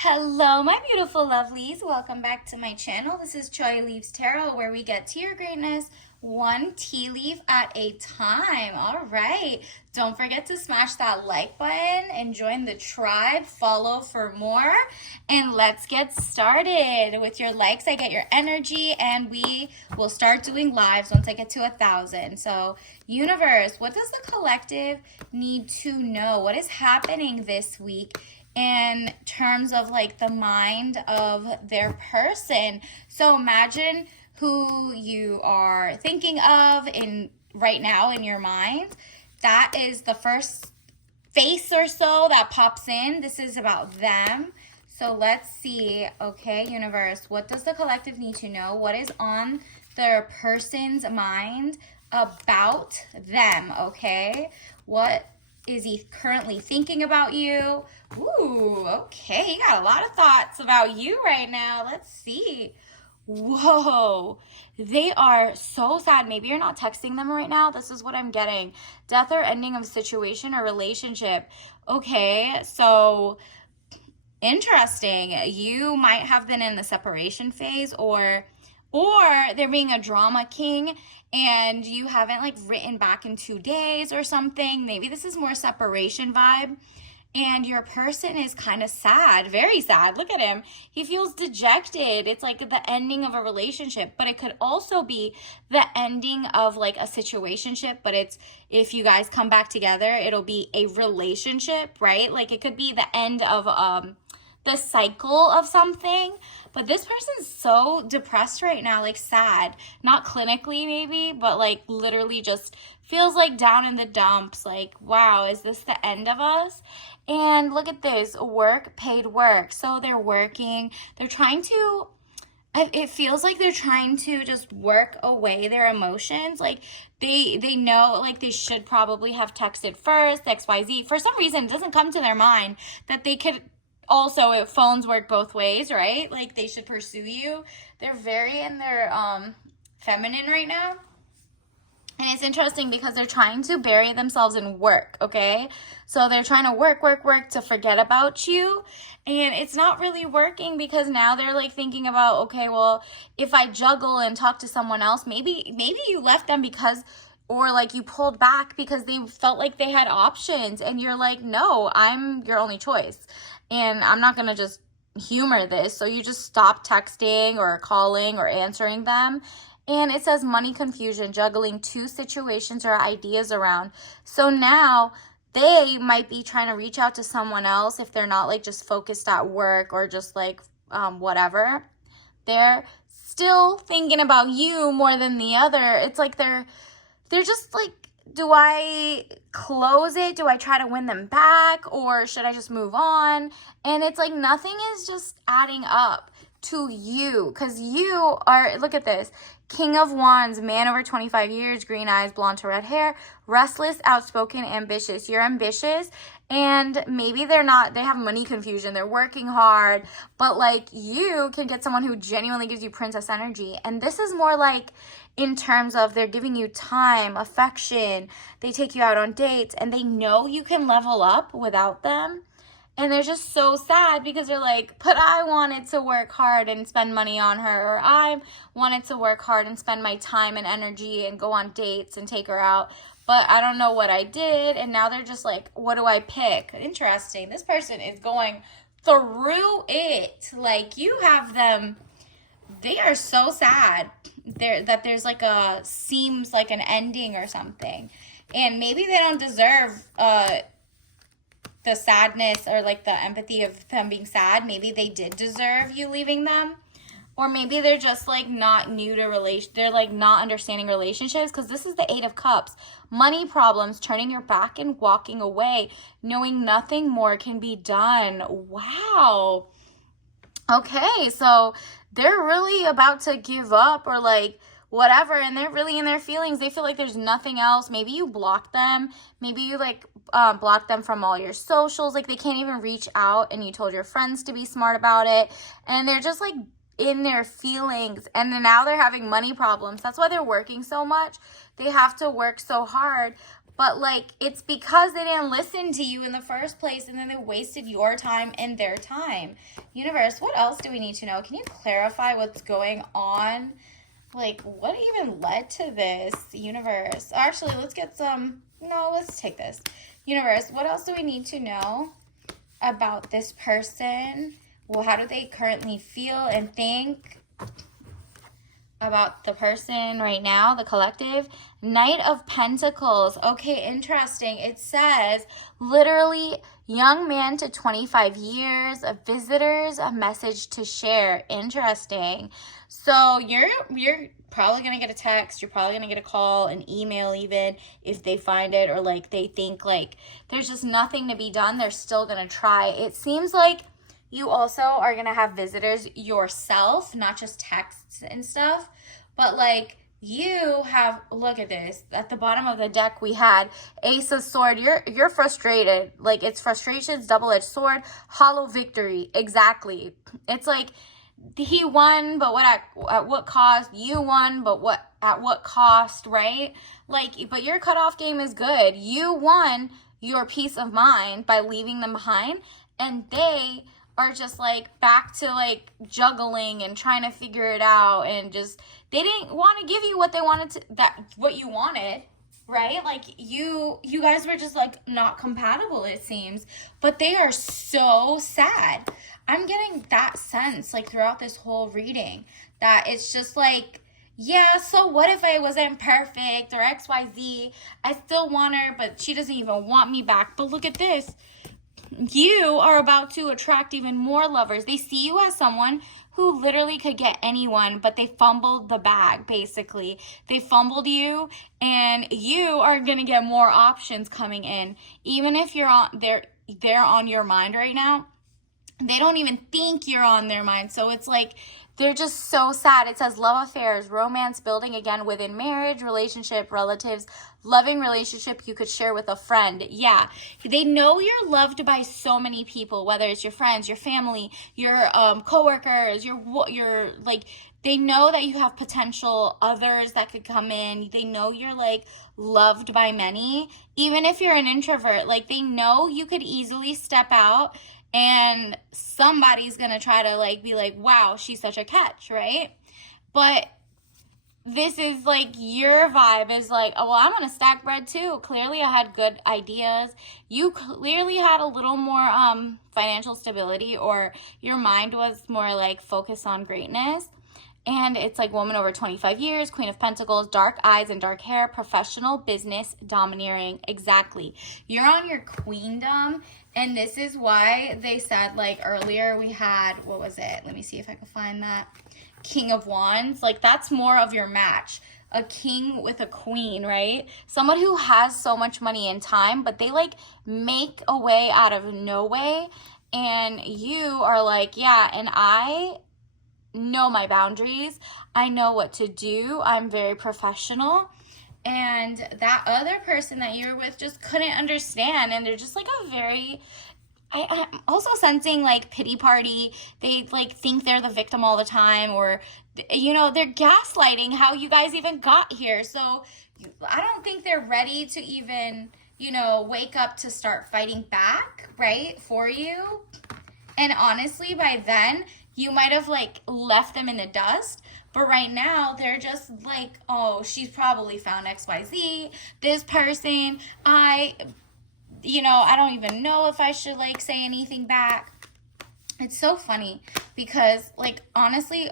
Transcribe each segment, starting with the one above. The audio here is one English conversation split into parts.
Hello, my beautiful lovelies. Welcome back to my channel. This is Choy Leaves Tarot, where we get to your greatness one tea leaf at a time. All right. Don't forget to smash that like button and join the tribe. Follow for more. And let's get started. With your likes, I get your energy, and we will start doing lives once I get to 1,000. So, universe, what does the collective need to know? What is happening this week in terms of like the mind of their person? So imagine who you are thinking of in right now in your mind. That is the first face or so that pops in. This is about them. So let's see. Okay, universe, what does the collective need to know? What is on their person's mind about them? Okay, what is he currently thinking about you? Ooh, okay, you got a lot of thoughts about you right now. Let's see. Whoa, they are so sad. Maybe you're not texting them right now. This is what I'm getting. Death or ending of situation or relationship. Okay, so interesting. You might have been in the separation phase, or they're being a drama king and you haven't like written back in 2 days or something. Maybe this is more separation vibe. And your person is kind of sad, very sad. Look at him. He feels dejected. It's like the ending of a relationship, but it could also be the ending of like a situationship. But it's, if you guys come back together, it'll be a relationship, right? Like it could be the end of the cycle of something. But this person's so depressed right now, like sad. Not clinically maybe, but like literally just feels like down in the dumps. Like, wow, is this the end of us? And look at this, work, paid work. So they're working, they're trying to, it feels like they're trying to just work away their emotions. Like they know like they should probably have texted first, XYZ. For some reason, it doesn't come to their mind that they could also, if phones work both ways, right? Like they should pursue you. They're very in their feminine right now. And it's interesting because they're trying to bury themselves in work, okay? So they're trying to work to forget about you. And it's not really working because now they're like thinking about, okay, well, if I juggle and talk to someone else, maybe you left them because, or like you pulled back because they felt like they had options. And you're like, no, I'm your only choice. And I'm not going to just humor this. So you just stop texting or calling or answering them. And it says money confusion, juggling two situations or ideas around. So now they might be trying to reach out to someone else if they're not like just focused at work or just like whatever. They're still thinking about you more than the other. It's like they're just like, do I close it? Do I try to win them back? Or should I just move on? And it's like nothing is just adding up to you, because you are, look at this, King of Wands, man over 25 years, green eyes, blonde to red hair, restless, outspoken, ambitious. You're ambitious, and maybe they have money confusion. They're working hard, but like you can get someone who genuinely gives you princess energy. And this is more like in terms of they're giving you time, affection. They take you out on dates, and they know you can level up without them. And they're just so sad because they're like, but I wanted to work hard and spend money on her, or I wanted to work hard and spend my time and energy and go on dates and take her out, but I don't know what I did. And now they're just like, what do I pick? Interesting. This person is going through it. Like you have them, they are so sad that there's like seems like an ending or something. And maybe they don't deserve the sadness or like the empathy of them being sad. Maybe they did deserve you leaving them, or maybe they're just like not new to they're like not understanding relationships, because this is the 8 of Cups. Money problems, turning your back and walking away, knowing nothing more can be done. Wow. Okay, so they're really about to give up or like whatever, and they're really in their feelings. They feel like there's nothing else. Maybe you blocked them. Maybe you like blocked them from all your socials. Like they can't even reach out, and you told your friends to be smart about it. And they're just like in their feelings, and then now they're having money problems. That's why they're working so much. They have to work so hard. but like it's because they didn't listen to you in the first place, and then they wasted your time and their time. Universe, what else do we need to know? Can you clarify what's going on? Like, what even led to this? Universe, actually, let's get some, no, let's take this. Universe, what else do we need to know about this person? Well, how do they currently feel and think about the person right now, the collective? Knight of Pentacles. Okay, interesting. It says literally young man to 25 years, visitors, a message to share. Interesting. So you're probably going to get a text, you're probably going to get a call, an email even, if they find it, or like they think like there's just nothing to be done. They're still going to try. It seems like you also are going to have visitors yourself, not just texts and stuff, but like you have, look at this, at the bottom of the deck we had Ace of Sword. You're frustrated. Like, it's frustrations, double-edged sword, hollow victory. Exactly. It's like he won, but at what cost? You won, but at what cost, right? Like, but your cutoff game is good. You won your peace of mind by leaving them behind, and they are just like back to like juggling and trying to figure it out, and just they didn't want to give you what they wanted to, what you wanted, right? Like you guys were just like not compatible, it seems. But they are so sad. I'm getting that sense like throughout this whole reading, that it's just like, yeah, so what if I wasn't perfect or XYZ? I still want her, but she doesn't even want me back. But look at this. You are about to attract even more lovers. They see you as someone who literally could get anyone, but they fumbled the bag, basically. They fumbled you, and you are going to get more options coming in. Even if they're on your mind right now, they don't even think you're on their mind. So it's like they're just so sad. It says love affairs, romance building again within marriage, relationship, relatives, loving relationship you could share with a friend. Yeah, they know you're loved by so many people, whether it's your friends, your family, your coworkers, your like, they know that you have potential others that could come in. They know you're like loved by many. Even if you're an introvert, like they know you could easily step out and somebody's gonna try to like be like, wow, she's such a catch, right? But this is like, your vibe is like, oh, well, I'm gonna stack bread too. Clearly I had good ideas. You clearly had a little more financial stability, or your mind was more like focused on greatness. And it's like woman over 25 years, Queen of Pentacles, dark eyes and dark hair, professional, business, domineering. Exactly. You're on your queendom. And this is why they said, like earlier we had, what was it? Let me see if I can find that. King of Wands. Like that's more of your match. A king with a queen, right? Someone who has so much money and time, but they like make a way out of no way. And you are like, yeah, and I know my boundaries. I know what to do. I'm very professional. And that other person that you're with just couldn't understand. And they're just like a very, I'm also sensing like pity party. They like think they're the victim all the time, or, you know, they're gaslighting how you guys even got here. So I don't think they're ready to even, you know, wake up to start fighting back, right, for you. And honestly, by then, you might have like left them in the dust. But right now, they're just like, oh, she's probably found XYZ. This person, I don't even know if I should like say anything back. It's so funny because like, honestly,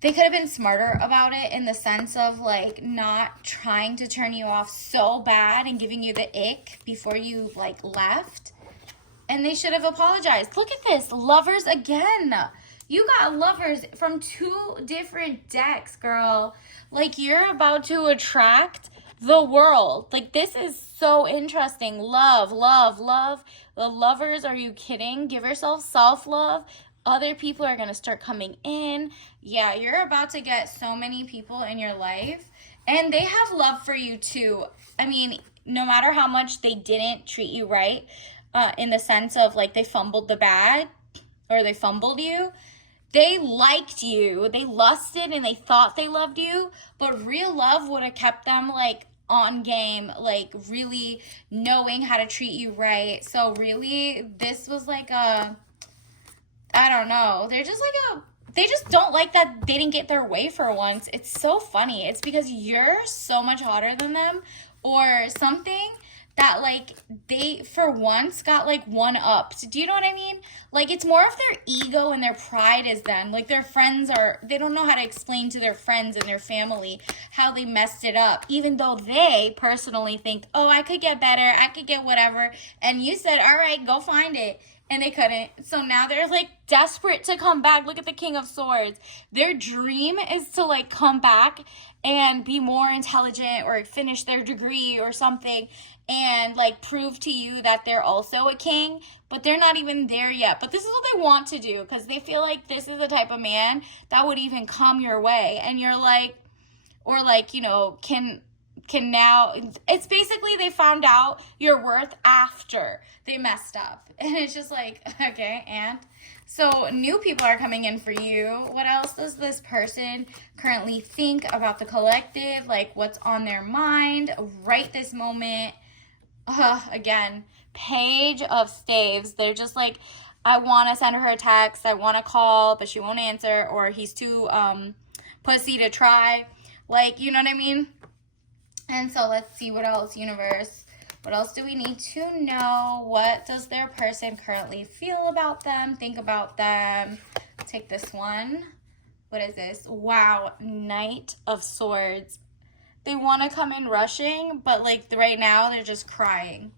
they could have been smarter about it, in the sense of like not trying to turn you off so bad and giving you the ick before you like left. And they should have apologized. Look at this. Lovers again. You got lovers from 2 different decks, girl. Like, you're about to attract the world. Like, this is so interesting. Love, love, love. The lovers, are you kidding? Give yourself self-love. Other people are going to start coming in. Yeah, you're about to get so many people in your life. And they have love for you, too. I mean, no matter how much they didn't treat you right, in the sense of like they fumbled the bag, or they fumbled you, they liked you. They lusted and they thought they loved you, but real love would have kept them like on game, like really knowing how to treat you right. So really, this was like a, I don't know. They're just like a, they just don't like that they didn't get their way for once. It's so funny. It's because you're so much hotter than them or something that like they for once got like one upped. Do you know what I mean? Like it's more of their ego and their pride is them. Like their friends are, they don't know how to explain to their friends and their family how they messed it up, even though they personally think, oh, I could get better, I could get whatever. And you said, all right, go find it. And they couldn't. So now they're like desperate to come back. Look at the King of Swords. Their dream is to like come back and be more intelligent or finish their degree or something and like prove to you that they're also a king, but they're not even there yet. But this is what they want to do because they feel like this is the type of man that would even come your way. And you're like, or like, you know, can now, it's basically they found out your worth after they messed up. And it's just like, okay, and so new people are coming in for you. What else does this person currently think about the collective? Like what's on their mind right this moment? Again, Page of Staves. They're just like, I want to send her a text, I want to call, but she won't answer, or he's too pussy to try. Like, you know what I mean? And so let's see what else, universe. What else do we need to know? What does their person currently feel about them, think about them? Take this one. What is this? Wow, Knight of Swords. They want to come in rushing, but like right now they're just crying.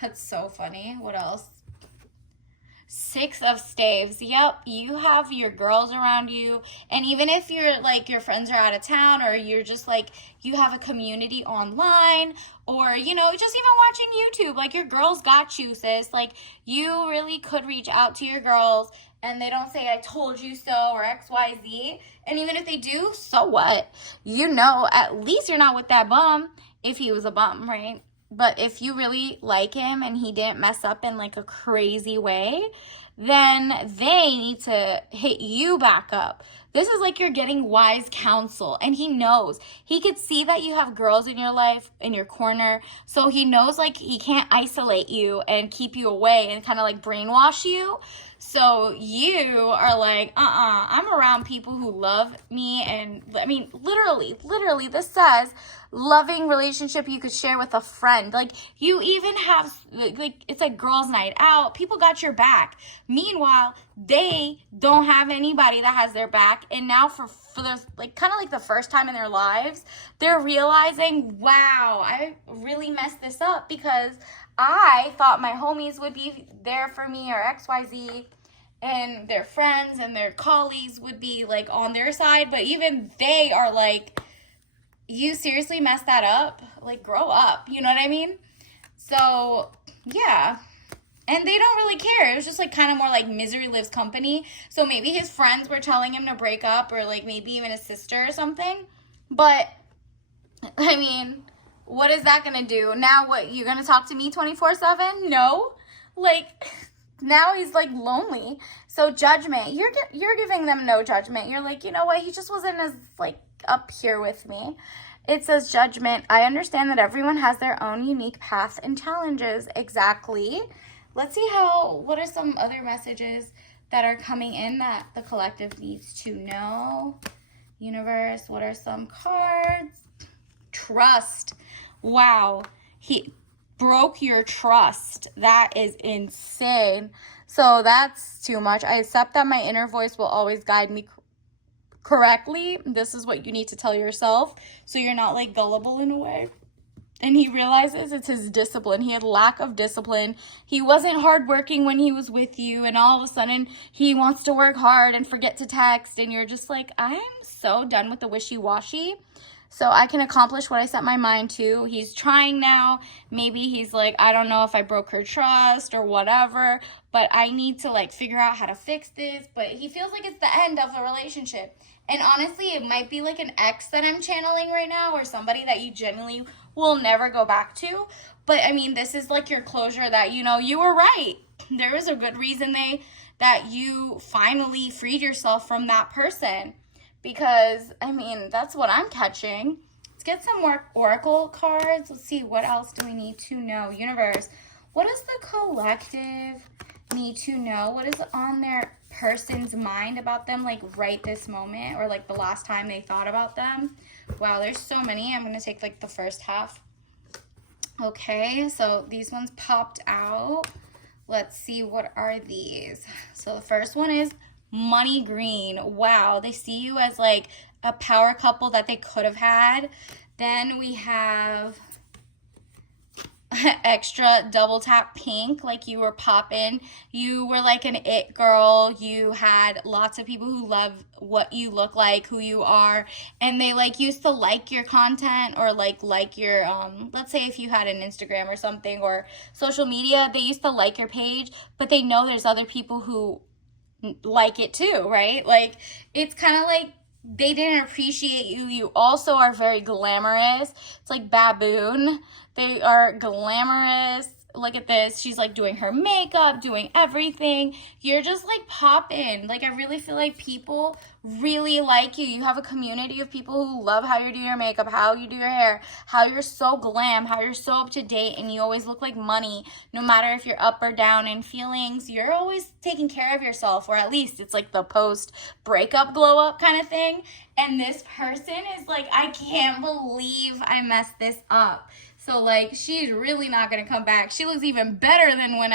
That's so funny. What else? Six of Staves. Yep, you have your girls around you. And even if you're like your friends are out of town or you're just like you have a community online or, you know, just even watching YouTube, like your girls got you, sis. Like you really could reach out to your girls and they don't say I told you so or XYZ. And even if they do, so what? You know, at least you're not with that bum if he was a bum, right? But if you really like him and he didn't mess up in like a crazy way, then they need to hit you back up. This is like you're getting wise counsel and he knows. He could see that you have girls in your life, in your corner. So he knows like he can't isolate you and keep you away and kind of like brainwash you. So you are like, I'm around people who love me. And I mean, literally, this says loving relationship you could share with a friend. Like you even have, like, it's like girls' night out. People got your back. Meanwhile, they don't have anybody that has their back. And now for the, like, kind of like the first time in their lives, they're realizing, wow, I really messed this up because I thought my homies would be there for me or XYZ and their friends and their colleagues would be like on their side. But even they are like, you seriously messed that up? Like, grow up. You know what I mean? So, yeah. And they don't really care. It was just like kind of more like misery lives company. So maybe his friends were telling him to break up or like maybe even his sister or something. But, I mean, what is that going to do? Now what, you're going to talk to me 24/7? No. Like, now he's like lonely. So judgment, you're giving them no judgment. You're like, you know what? He just wasn't as like up here with me. It says judgment. I understand that everyone has their own unique path and challenges. Exactly. Let's see what are some other messages that are coming in that the collective needs to know. Universe, what are some cards? Trust. Wow. He broke your trust. That is insane. So that's too much. I accept that my inner voice will always guide me correctly. This is what you need to tell yourself so you're not like gullible in a way. And he realizes it's his discipline. He had lack of discipline. He wasn't hardworking when he was with you. And all of a sudden, he wants to work hard and forget to text. And you're just like, I am so done with the wishy-washy. So I can accomplish what I set my mind to. He's trying now. Maybe he's like, I don't know if I broke her trust or whatever. But I need to like figure out how to fix this. But he feels like it's the end of the relationship. And honestly, it might be like an ex that I'm channeling right now. Or somebody that you genuinely will never go back to. But I mean, this is like your closure that, you know, you were right. There was a good reason that you finally freed yourself from that person. Because, I mean, that's what I'm catching. Let's get some more oracle cards. Let's see, what else do we need to know? Universe, what does the collective need to know? What is on their person's mind about them, like right this moment, or like the last time they thought about them? Wow, there's so many. I'm gonna take like the first half. Okay, so these ones popped out. Let's see, what are these? So the first one is money green. Wow, they see you as like a power couple that they could have had. Then we have extra double tap pink, like you were popping. You were like an it girl. You had lots of people who love what you look like, who you are, and they like used to like your content, or like your let's say if you had an Instagram or something, or social media, they used to like your page, but they know there's other people who like it too, right? Like it's kind of like they didn't appreciate you. You also are very glamorous. It's like baboon. They are glamorous. Look at this. She's like doing her makeup, doing everything. You're just like popping. Like I really feel like people really like you. You have a community of people who love how you do your makeup, how you do your hair, how you're so glam, how you're so up to date, and you always look like money. No matter if you're up or down in feelings, you're always taking care of yourself, or at least it's like the post breakup glow up kind of thing. And this person is like, I can't believe I messed this up. So, like, she's really not going to come back. She looks even better than when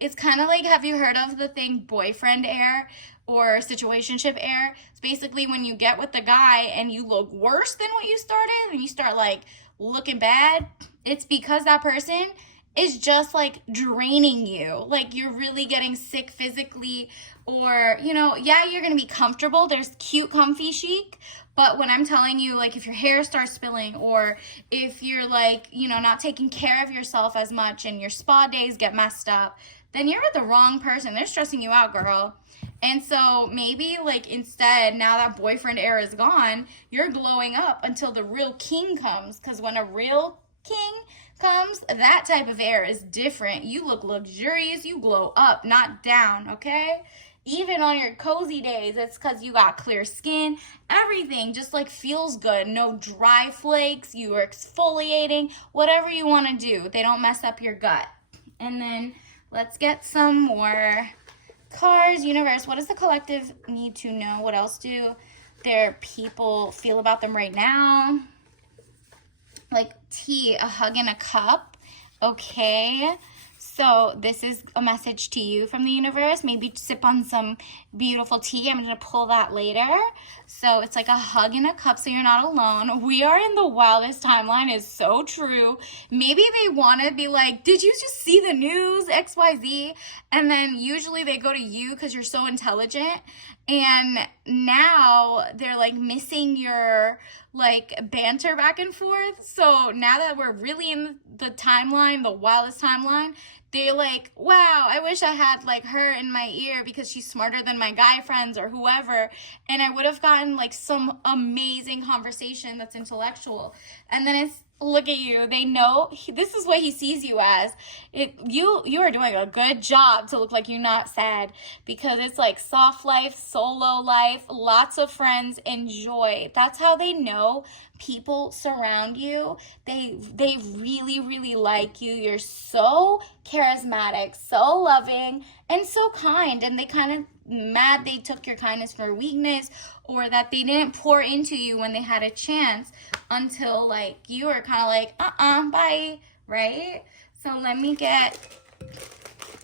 it's kind of like, have you heard of the thing boyfriend air or situationship air? It's basically when you get with the guy and you look worse than what you started and you start, like, looking bad. It's because that person is just, like, draining you. Like, you're really getting sick physically, or, you know, yeah, you're going to be comfortable. There's cute, comfy chic. But when I'm telling you, like, if your hair starts spilling, or if you're, like, you know, not taking care of yourself as much and your spa days get messed up, then you're with the wrong person. They're stressing you out, girl. And so maybe, like, instead, now that boyfriend era is gone, you're glowing up until the real king comes. Because when a real king comes, that type of air is different. You look luxurious. You glow up, not down, okay? Even on your cozy days, it's because you got clear skin. Everything just like feels good. No dry flakes. You are exfoliating. Whatever you want to do. They don't mess up your gut. And then let's get some more cards. Universe, what does the collective need to know? What else do their people feel about them right now? Like tea, a hug in a cup. Okay. So this is a message to you from the universe. Maybe sip on some beautiful tea. I'm going to pull that later. So it's like a hug in a cup, so you're not alone. We are in the wildest timeline. Is so true. Maybe they want to be like, did you just see the news, XYZ? And then usually they go to you because you're so intelligent. And now they're like missing your like banter back and forth. So now that we're really in the timeline, the wildest timeline, they're like, wow, I wish I had like her in my ear because she's smarter than my guy friends or whoever. And I would have gotten like some amazing conversation that's intellectual. And then it's, look at you. They know this is what he sees you as. You are doing a good job to look like you're not sad, because it's like soft life, solo life, lots of friends, enjoy. That's how they know people surround you. They really, really like you. You're so charismatic, so loving, and so kind. And they kind of mad they took your kindness for weakness, or that they didn't pour into you when they had a chance, until like you were kind of like bye, right? So let me get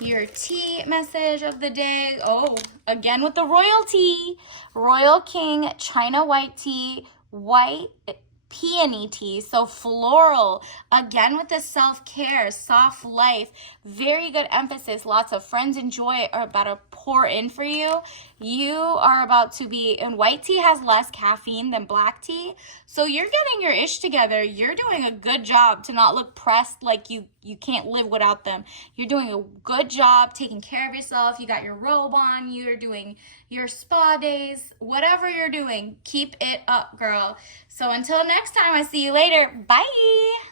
your tea message of the day. Oh, again with the royalty. Royal King China white tea, white peony tea, so floral, again with the self-care, soft life, very good emphasis. Lots of friends enjoy are about to pour in for you. You are about to be, and white tea has less caffeine than black tea, so you're getting your ish together. You're doing a good job to not look pressed like you can't live without them. You're doing a good job taking care of yourself. You got your robe on, you're doing your spa days, whatever you're doing, keep it up, girl. So until next time, I see you later. Bye.